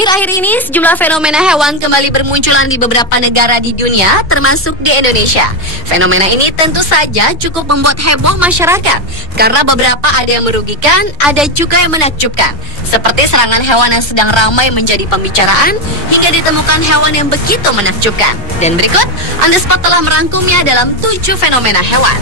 Akhir-akhir ini sejumlah fenomena hewan kembali bermunculan di beberapa negara di dunia, termasuk di Indonesia. Fenomena ini tentu saja cukup membuat heboh masyarakat, karena beberapa ada yang merugikan, ada juga yang menakjubkan. Seperti serangan hewan yang sedang ramai menjadi pembicaraan, hingga ditemukan hewan yang begitu menakjubkan. Dan berikut, On The Spot telah merangkumnya dalam 7 fenomena hewan.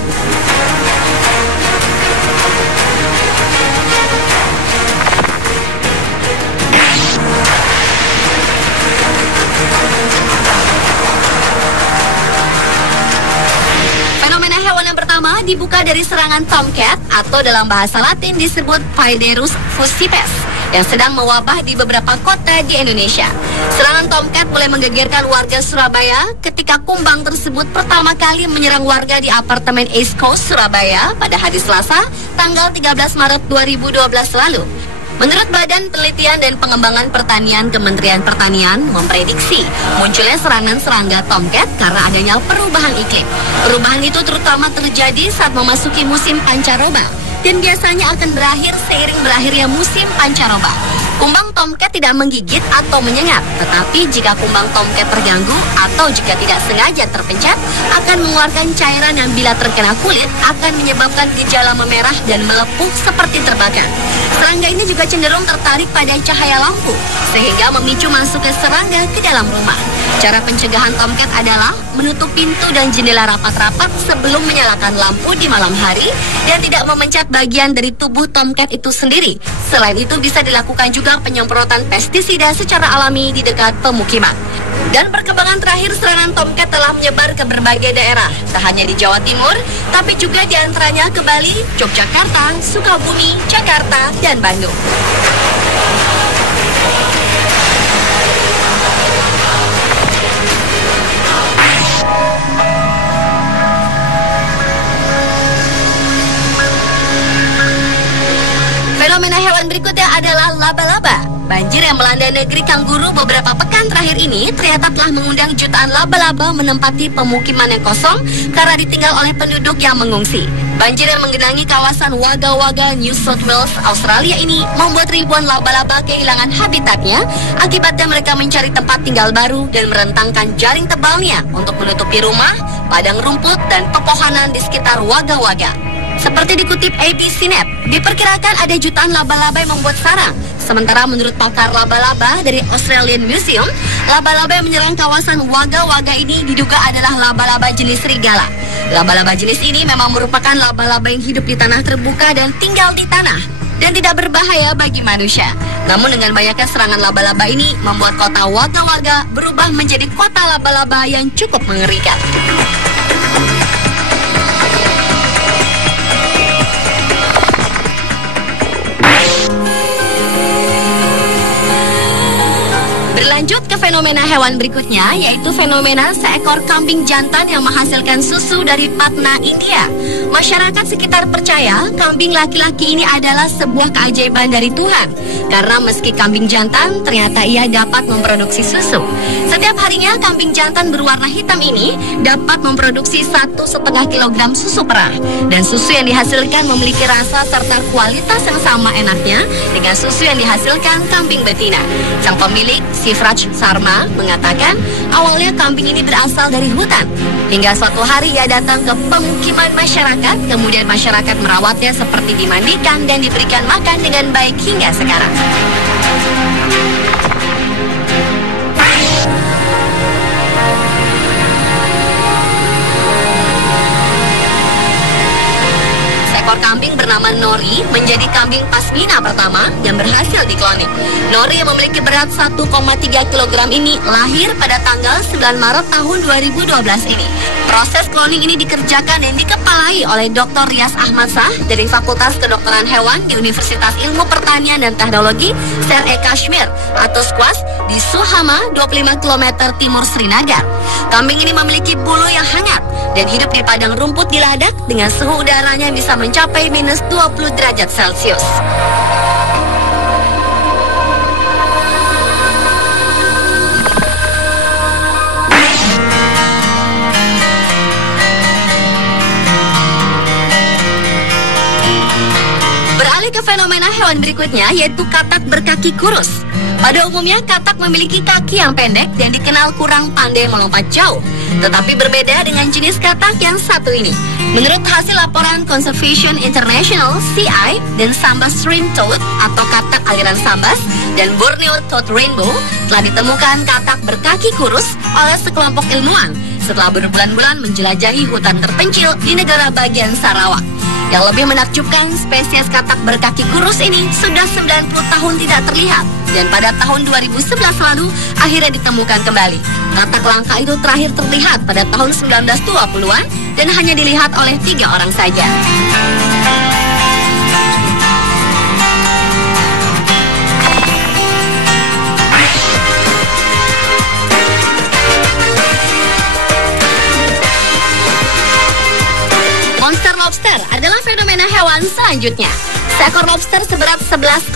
Dibuka dari serangan tomcat atau dalam bahasa Latin disebut Phaeodrus fucipes yang sedang mewabah di beberapa kota di Indonesia. Serangan tomcat mulai menggegerkan warga Surabaya ketika kumbang tersebut pertama kali menyerang warga di apartemen East Coast Surabaya pada hari Selasa, tanggal 13 Maret 2012 lalu. Menurut Badan Penelitian dan Pengembangan Pertanian Kementerian Pertanian memprediksi munculnya serangan serangga tomcat karena adanya perubahan iklim. Perubahan itu terutama terjadi saat memasuki musim pancaroba dan biasanya akan berakhir seiring berakhirnya musim pancaroba. Kumbang tomcat tidak menggigit atau menyengat, tetapi jika kumbang tomcat terganggu atau jika tidak sengaja terpencet, akan mengeluarkan cairan yang bila terkena kulit akan menyebabkan gejala memerah dan melepuh seperti terbakar. Serangga ini juga cenderung tertarik pada cahaya lampu, sehingga memicu masuknya serangga ke dalam rumah. Cara pencegahan tomcat adalah menutup pintu dan jendela rapat-rapat sebelum menyalakan lampu di malam hari dan tidak memencet bagian dari tubuh tomcat itu sendiri. Selain itu bisa dilakukan juga penyemprotan pestisida secara alami di dekat pemukiman. Dan perkembangan terakhir serangan tomcat telah menyebar ke berbagai daerah, tak hanya di Jawa Timur, tapi juga di antaranya ke Bali, Yogyakarta, Sukabumi, Jakarta, dan Bandung. Fenomena hewan berikutnya adalah laba-laba. Banjir yang melanda negeri kanguru beberapa pekan terakhir ini ternyata telah mengundang jutaan laba-laba menempati pemukiman yang kosong karena ditinggal oleh penduduk yang mengungsi. Banjir yang menggenangi kawasan Wagga Wagga, New South Wales, Australia ini membuat ribuan laba-laba kehilangan habitatnya. Akibatnya mereka mencari tempat tinggal baru dan merentangkan jaring tebalnya untuk menutupi rumah, padang rumput, dan pepohonan di sekitar Wagga Wagga. Seperti dikutip ABC.net, diperkirakan ada jutaan laba-laba yang membuat sarang. Sementara menurut pakar laba-laba dari Australian Museum, laba-laba yang menyerang kawasan Wagga Wagga ini diduga adalah laba-laba jenis serigala. Laba-laba jenis ini memang merupakan laba-laba yang hidup di tanah terbuka dan tinggal di tanah dan tidak berbahaya bagi manusia. Namun dengan banyaknya serangan laba-laba ini membuat kota Wagga Wagga berubah menjadi kota laba-laba yang cukup mengerikan. Berlanjut ke fenomena hewan berikutnya, yaitu fenomena seekor kambing jantan yang menghasilkan susu dari Patna, India. Masyarakat sekitar percaya kambing laki-laki ini adalah sebuah keajaiban dari Tuhan, karena meski kambing jantan, ternyata ia dapat memproduksi susu. Setiap harinya kambing jantan berwarna hitam ini dapat memproduksi 1,5 kilogram susu perah, dan susu yang dihasilkan memiliki rasa serta kualitas yang sama enaknya dengan susu yang dihasilkan kambing betina. Sang pemilik, Sivraj Sharma, mengatakan awalnya kambing ini berasal dari hutan. Hingga suatu hari ia datang ke pemukiman masyarakat, kemudian masyarakat merawatnya seperti dimandikan dan diberikan makan dengan baik hingga sekarang. Seekor kambing bernama Nori menjadi kambing pasmina pertama yang berhasil dikloning. Nori yang memiliki berat 1,3 kg ini lahir pada tanggal 9 Maret tahun 2012 ini. Proses cloning ini dikerjakan dan dikepalai oleh Dr. Rias Ahmad Shah dari Fakultas Kedokteran Hewan di Universitas Ilmu Pertanian dan Teknologi Ser-e-Kashmir atau SQAS di Suhama, 25 km timur Srinagar. Kambing ini memiliki bulu yang hangat dan hidup di padang rumput di ladang dengan suhu udaranya bisa mencapai minus 20 derajat Celcius. Beralih ke fenomena hewan berikutnya, yaitu katak berkaki kurus. Pada umumnya, katak memiliki kaki yang pendek dan dikenal kurang pandai melompat jauh. Tetapi berbeda dengan jenis katak yang satu ini. Menurut hasil laporan Conservation International, CI dan Sambas Stream Toad atau katak aliran Sambas dan Borneo Toad Rainbow telah ditemukan katak berkaki kurus oleh sekelompok ilmuwan setelah berbulan-bulan menjelajahi hutan terpencil di negara bagian Sarawak. Yang lebih menakjubkan, spesies katak berkaki kurus ini sudah 90 tahun tidak terlihat dan pada tahun 2011 lalu akhirnya ditemukan kembali. Katak langka itu terakhir terlihat pada tahun 1920-an dan hanya dilihat oleh 3 orang saja. Monster lobster adalah fenomena hewan selanjutnya. Seekor lobster seberat 11,3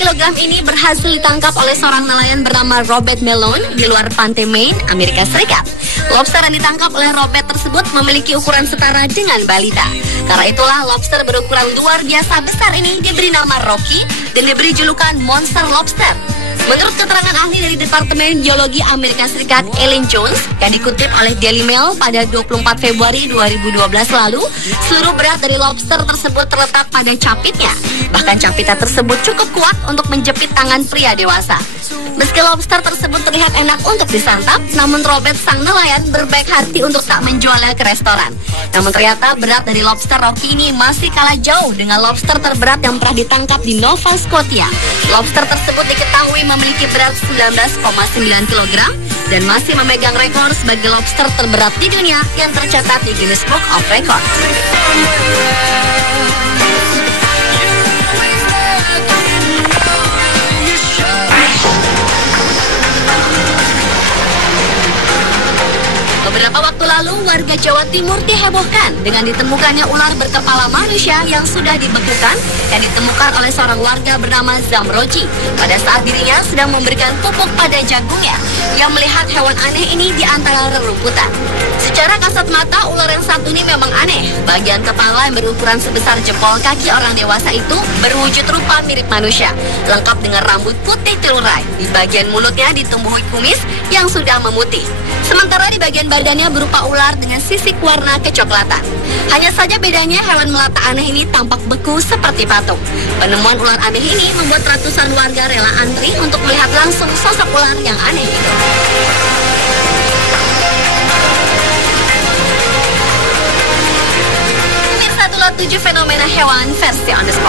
kg ini berhasil ditangkap oleh seorang nelayan bernama Robert Malone di luar pantai Maine, Amerika Serikat. Lobster yang ditangkap oleh Robert tersebut memiliki ukuran setara dengan balita. Karena itulah lobster berukuran luar biasa besar ini diberi nama Rocky dan diberi julukan Monster Lobster. Menurut keterangan ahli dari Departemen Geologi Amerika Serikat, Ellen Jones, yang dikutip oleh Daily Mail pada 24 Februari 2012 lalu, seluruh berat dari lobster tersebut terletak pada capitnya. Bahkan capitnya tersebut cukup kuat untuk menjepit tangan pria dewasa. Meski lobster tersebut terlihat enak untuk disantap, namun Robert sang nelayan berbaik hati untuk tak menjualnya ke restoran. Namun ternyata berat dari lobster Rocky ini masih kalah jauh dengan lobster terberat yang pernah ditangkap di Nova Scotia. Lobster tersebut diketahui memiliki berat 19,9 kg dan masih memegang rekor sebagai lobster terberat di dunia yang tercatat di Guinness Book of Records. Beberapa waktu lalu, warga Jawa Timur dihebohkan dengan ditemukannya ular berkepala manusia yang sudah dibekukan dan ditemukan oleh seorang warga bernama Zamroji pada saat dirinya sedang memberikan pupuk pada jagungnya. Yang melihat hewan aneh ini di antara rerumputan. Secara kasat mata, ular yang satu ini memang aneh. Bagian kepala yang berukuran sebesar jempol kaki orang dewasa itu berwujud rupa mirip manusia, lengkap dengan rambut putih terurai. Di bagian mulutnya ditumbuhi kumis yang sudah memutih. Sementara di bagian badannya berupa ular dengan sisik warna kecoklatan. Hanya saja bedanya hewan melata aneh ini tampak beku seperti patung. Penemuan ular aneh ini membuat ratusan warga rela antri untuk melihat langsung sosok ular yang aneh itu. Pemirsa, itulah 7 fenomena hewan versi on the spot.